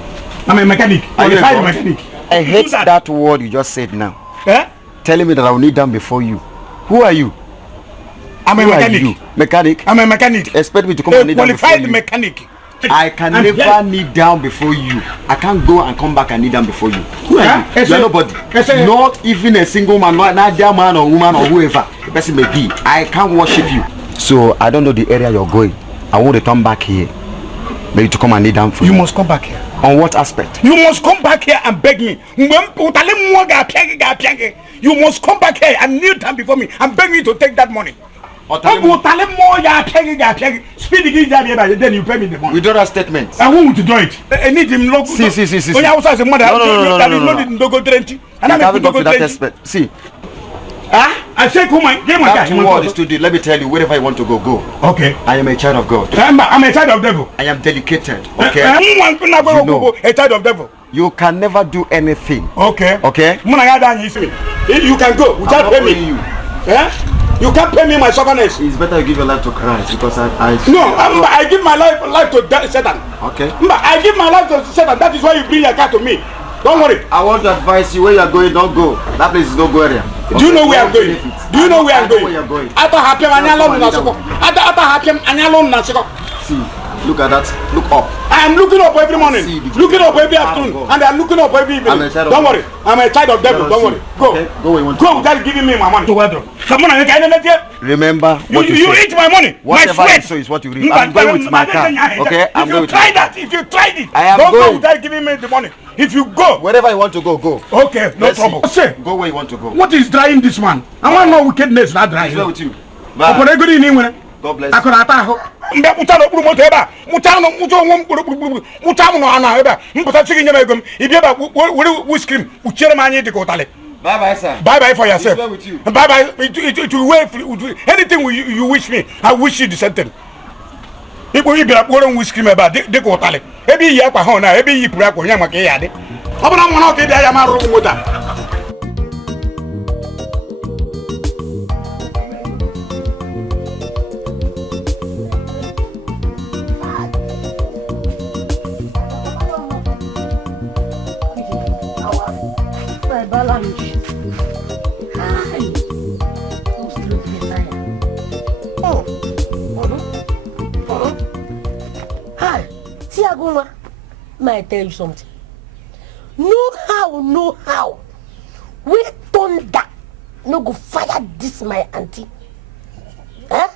I'm a mechanic. Are you a mechanic. I hate that word you just said now. Eh? Telling me that I will kneel down before you. Who are you? I'm a mechanic. You? Mechanic? I'm a mechanic. Expect me to come and kneel down before you? Qualified mechanic. I can never kneel down before you. I can't go and come back and kneel down before you. Who are you? You are nobody. Not even a single man, not a man or woman or whoever the person may be. I can't worship you. So I don't know the area you're going. I want to come back here. Maybe to come and kneel down for you. You must come back here. On what aspect? You must come back here and beg me. You must come back here and kneel down before me and beg me to take that money. Then you pay me the money. Withdraw that statement. I want to do it. I need him. See. No. I haven't got to that aspect. See. I said, come on, get my that word is to do. Let me tell you, wherever I want to go, go. Okay. I am a child of God. I'm a child of devil. I am dedicated. Okay. You know, a child of devil. You can never do anything. Okay. Okay. You can go without paying me. Eh? You can't pay me my stubbornness. It's better you give your life to Christ because I give my life to Satan. Okay. I give my life to Satan. That is why you bring your car to me. Don't worry. I want to advise you where you are going. Don't go. That place is no go area. Do you know where I'm going? Do you know where I'm going? Where you're going. See, look at that. Look up. I am looking up every morning, looking up every afternoon, and I'm looking up every evening. Don't worry. I'm a child of devil. Don't worry. Go. Okay. Go where you want. Go without giving me my money. Remember what you eat my money. Whatever my you sow is what you reap. I'm going with my car. Okay. If you tried that, if you tried it, I am don't going go without giving me the money. If you go, wherever you want to go, go. Okay, no trouble. Say, go where you want to go. What is drying this man? I want no wickedness not drying. Where with you? God bless you. Bye bye, sir. Bye bye for yourself. With you. Bye bye. It will wait. Anything you wish me, I wish you the same thing. People you be whisk cream about they go tale. Every year per hona, every year per hour, Yamaka yade. How about I'm not getting a room with that? May I tell you something? No how. We thunder no go fire this my auntie. Huh?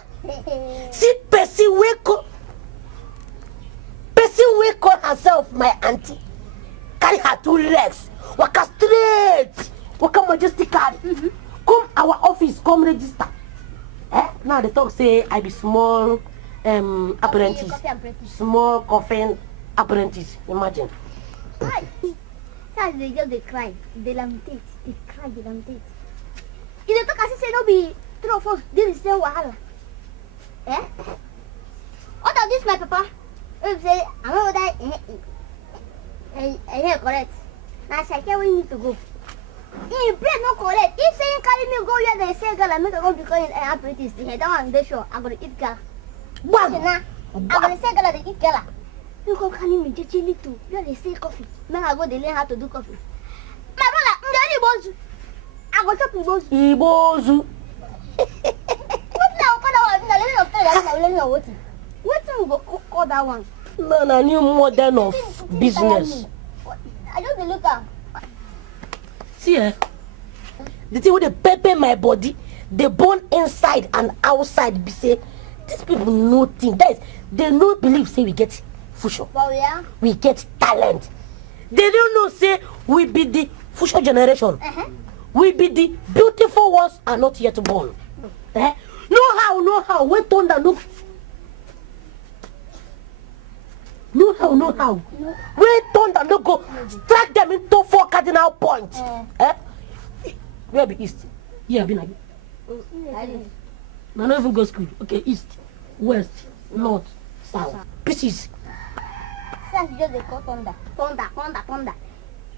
See person wake call herself my auntie. Carry her 2 legs. Waka straight. Waka majestic card. Come our office, come register. Now they talk say I be small apprentice. Small coffin apprentice. Imagine. Hi. That's they just they cry. They lamentate. They cry, they lamentate. If they talk as say no be true of us, they will say wahala. What of this my papa? If say I'm not that I correct. Now I can't we need to go. If bread no correct, if say carry me go where they say girl I make a go because an apprentice, that one they sure I'm gonna eat girl. I'm gonna say girl they eat girl. You go carry me just little. Where they say coffee. Make I go they learn how to do coffee. My brother, I'm I go chop Ibozu. What now? What you go call that one? No, new modern of business. I just look at. See, the thing with the pepper my body, the bone inside and outside. Be say these people no think that is they no believe say we get future. We get talent. They don't know say we be the future generation. We be the beautiful ones are not yet born. No how. When thunder no. No how. When thunder no go strike them into 4 cardinal points. Where be east? Yeah, be like. No, not even go school. Okay, east, west, north, south. Pieces. That's just the call thunder.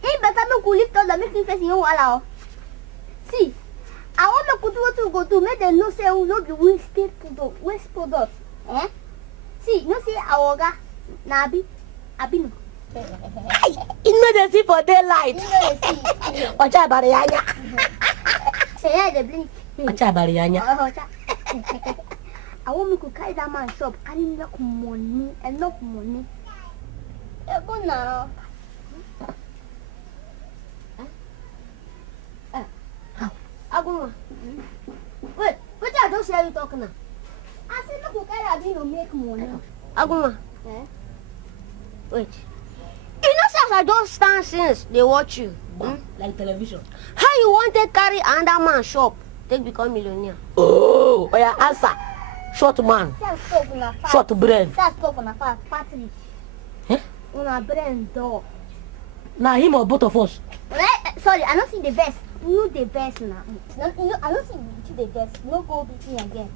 Hey, better no cool lift thunder, make me face in your wall. See, I want to what to go to make them no say no be waste product. See, no say awoga nabi abino. You know they see for daylight. Ocha bariyanya. Say the blink. Ocha bariyanya. I want me to carry that man shop, carry enough money. Go now. Agu, wait, what I don't say you talking now? I said no go carry abino make money. Agu, wait. You know since I don't stand since they watch you. Like television. How you want to carry another man shop? Take become millionaire. Oh, yeah, answer. Short man. Short brain. That's stuff on a party. On a brain door. Now him or both of us? Sorry, I don't see the best. You the best now. No, I don't see you the best. No go beat me again.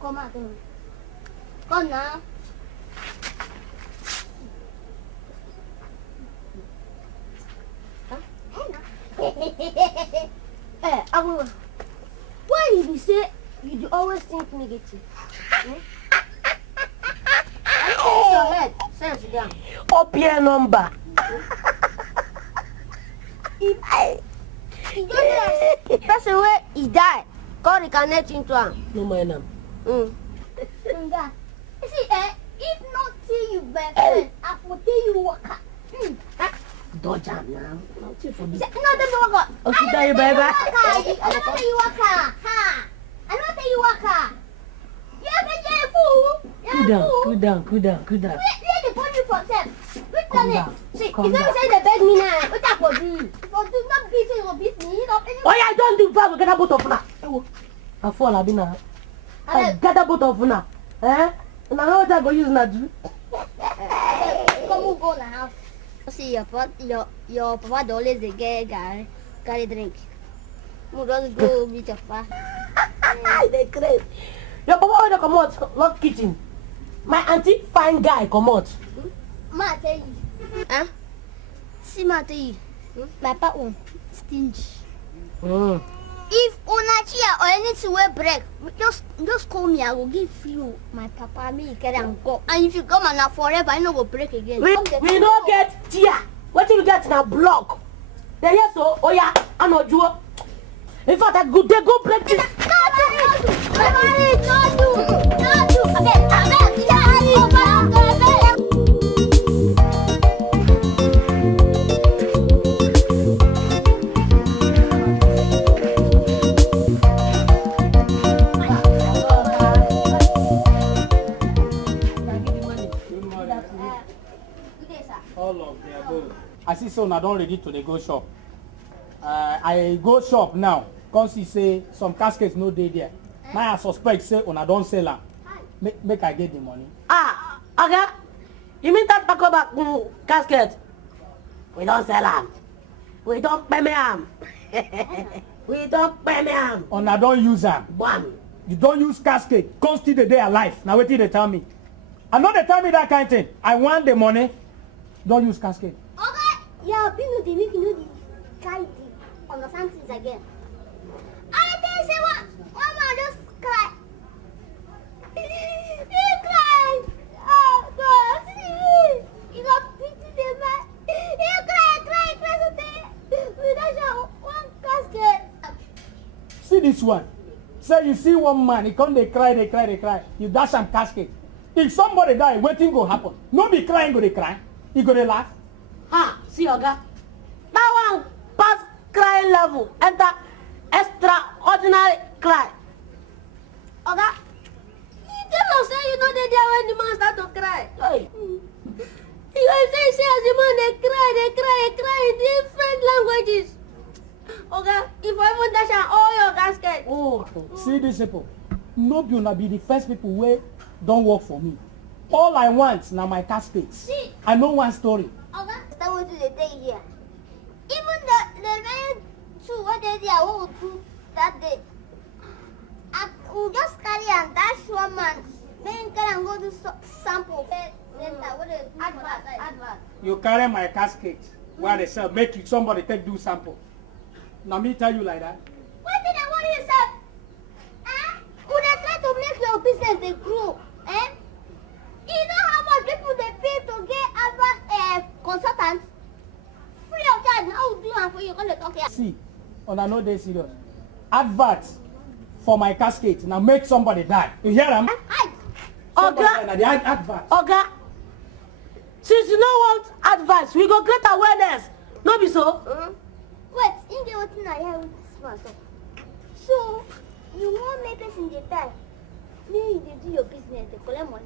Come out. Come now. Why you be say you always think negative? Your head, sense down. Up your number. Person where he died, God reconnect into him. No mind him. You see, if not see you back, I will tell you what. Dodge him now. No, don't walk. Okay, tell you bye bye. I don't tell you walk. I don't tell you walk. Cool down. Where the body for them? Which one? See, if you say they beg me now, what I for do? For do not beat you or beat me, Oh yeah, don't do bad. We get a both of now. I fall a bina. I get a both of now. And I know what I go use now. Come go now. See your papa always the carry drink. We just go meet your papa. They crazy. Your papa always come out, not kitchen. My auntie fine guy come out. Ma tell you. See ma tell you. My papa stingy. If una chair or anything will break, just call me. I will give you my papa. Me carry and go. And if you come and now forever, I know go break again. We don't get chair. What you get in a block? Then yes, oh yeah, I know you. In fact, I go they go break this. Don't do. Okay. I see so now don't ready to the go shop. I go shop now. Come see say some caskets no dey there. Now I suspect say una don't sell am. Make I get the money. Ah, okay. You mean that pack back casket? We don't sell am. We don't pay me am. We don't pay me am. Una don't use am. Bam. You don't use casket. Come still the day alive. Now wetin they tell me? I know they tell me that kind of thing. I want the money. Don't use casket. Okay. Yeah, people they make you know the guy understand things again. I tell you say one man just cry. He cried. Oh God, he got pity the man. He cry so we don't show one casket. See this one. Say you see one man, he come they cry. You dash am casket. If somebody die, wetin go happen? No be crying go dey cry. He go dey laugh. Ah, see Oga. That one pass crying level. Enter extraordinary cry. Oga, you tell us say you know they there when the man start to cry. Hey. You say as the man they cry in different languages. Oga, if I even dash am all your casket. Oh, see these people. No be una be the first people wey don work for me. All I want na my casket. See. I know one story. Oga, that was the day here. Even the very two what they there what we do that day. We just carry and dash one man. Then carry and go do sample. Advert. You carry my casket where they sell, make you somebody take do sample. Now me tell you like that. What did I want you say? Would I try to make your business they grow? You know how much people they pay to get advert consultants? Free of charge. Now do you for you gonna talk here? See, on I know they serious. Advert for my casket. Now make somebody die. You hear them? Oga, since you don't want advice, we go get awareness. No be so? Wait, you get what I hear with this man. So, you want make us in the time. Me, you do your business, they collect money.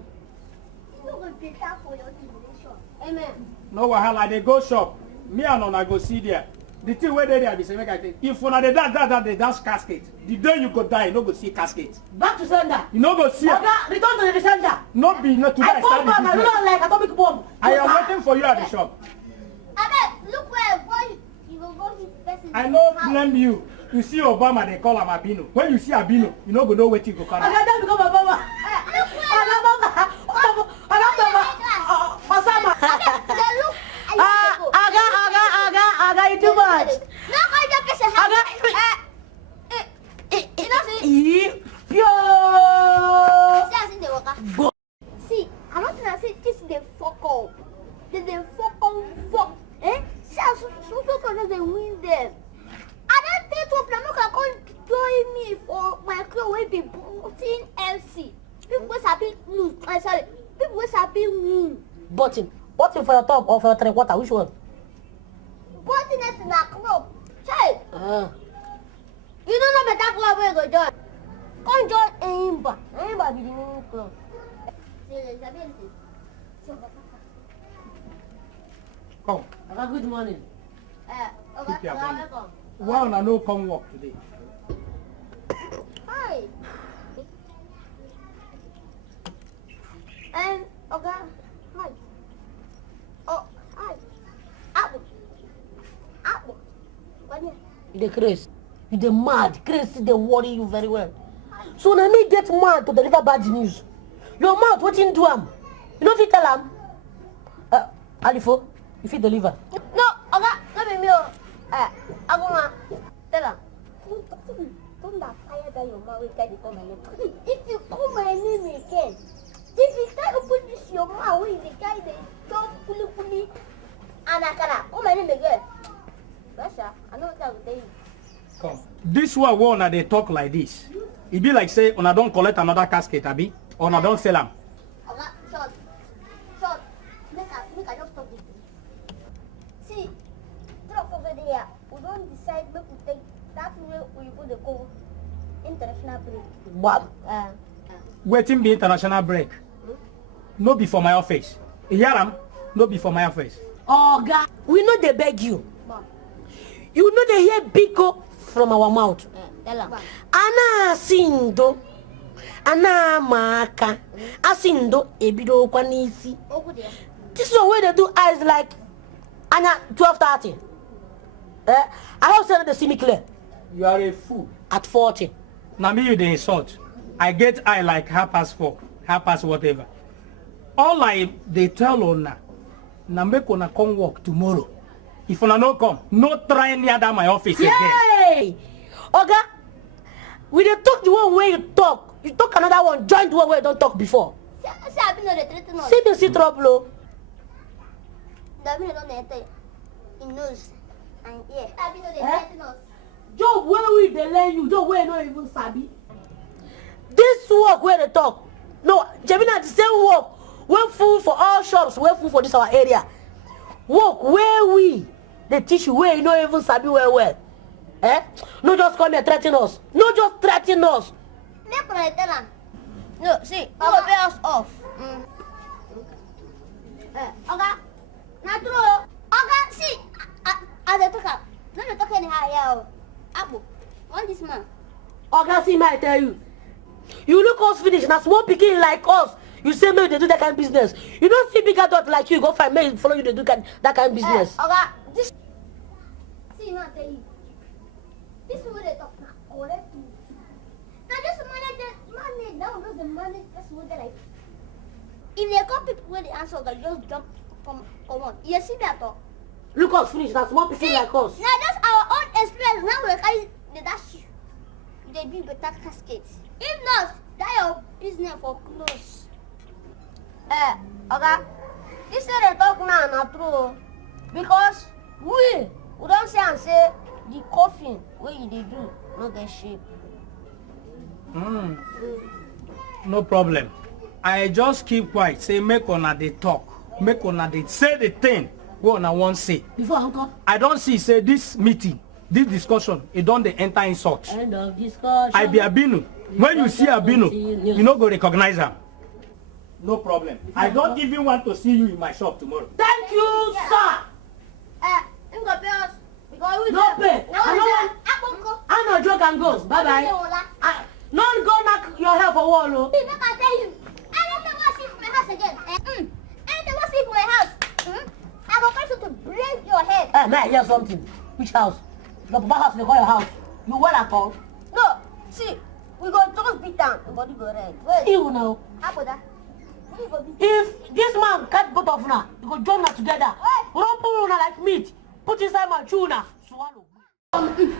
You don't go better for your generation. Amen. No wahala, they go shop. Me and una go see there. The thing where they there be say make I think. If una dey that dash casket, the day you go die, you no go see casket. Back to sender. You no go see. Oga, return to the sender. No be no today. I come back, I don't like atomic bomb. I am waiting for you at the shop. Abeg, look where you go go hit person. I no blame you. You see Obama, they call him Abino. When you see Abino, you no go know wetin go come. I don't become Obama. Osama. Aga, you too much. No, I don't get See, I'm not gonna say this is the fuck up. They fuck. So they win them. I don't think to Plano can join me for my crew will be Button FC. People was happy lose. People was happy win. Button for your top or for your 3/4? Which one? Button is in a club. Hey. You don't know better club where you go join. Come join Aimba. Aimba be the new club. Come. Good morning. Keep your money. Why una no come work today? Hi. Oga. Hi. Oh, hi. Abu. You dey craze. You dey mad. Craze dey worry you very well. So na me get mad to deliver bad news. Your mouth wetin do am? You no fit tell am? Alifo, you fit deliver. No, Oga, no be me o. Aguma, tell am. Don't fire down your mouth when you call my name. If you call my name again, if you try to put this your mouth when the guy dey talk kuli and akara, call my name again. Russia, I know what I will tell you. Come. This one wey una dey talk like this. E be like say una don collect another casket, abi? Or una don sell am? Oga, short. Make I just talk this. See, three of us over there, we don't decide make we take that way we put the call international break. What? Wetin be international break? No be for my office. You hear am? No be for my office. Oga, we know they beg you. You know they hear biko from our mouth. Ana sindo. Ana maka. Asindo ebido kwa nisi. This is the way they do eyes like Anya 12:30. I have said they see me clear. You are a fool. At 40. Now me you the insult. I get eye like 4:30, 4:30 whatever. All they tell on now make una come work tomorrow. If una no come, no try near that my office again. Hey! Oga, we dey talk the one way you talk. You talk another one, join the one where you don't talk before. See trouble. In nose and ear. Job where we dey learn you, job where no even sabi. This work where they talk. No, Jemina the same work. We're full for all shops, we're full for this our area. Work where we they teach you where you don't even sabi well. No just come here threaten us. No just threaten us. No, see, I'll pay us off. Oga, not true. Oga, see, as I talk, no, you talk anyhow. Abu, want this man? Oga, see, I tell you. You look us finish, now small picking like us. You say maybe they do that kind of business. You don't see bigger dot like you, go find me, follow you, they do that kind of business. Oga, this. See, I tell you. This is what they talk now. Correct. Now just manage, now the money, that's what they like. If they come people with the answer, they just jump, come on. You see that talk? Look us finish, that's small picking like us. Now that's our own experience. Now we carry the dash. They be better caskets. If not, that your business for close. Okay. This is the talk now, not true. Because we don't say and say the coffin where you they do not get shape. No problem. I just keep quiet. Say make una they talk. Make una they say the thing what una want say. Before uncle. I don't see say this meeting, this discussion, it don't they enter insult. End of discussion. I be Abinu. When you see Abinu, you no go recognize him. No problem. I don't even want to see you in my shop tomorrow. Thank you, sir. I'm gonna pay us. Because we no pay. I'm not joke and go. Bye bye. Don't go knock your hair for wall. Make I tell you. I don't know what sleep in my house again. I don't want sleep in my house. I will try to break your head. May I hear something? Which house? Your papa house, they call your house. You well at all? No. See, we go just beat down. The body go red. Wait. You know. How about that? If this man cut both of now, you go join us together. Rumble una like meat. Put inside my tuna. Swallow. Take.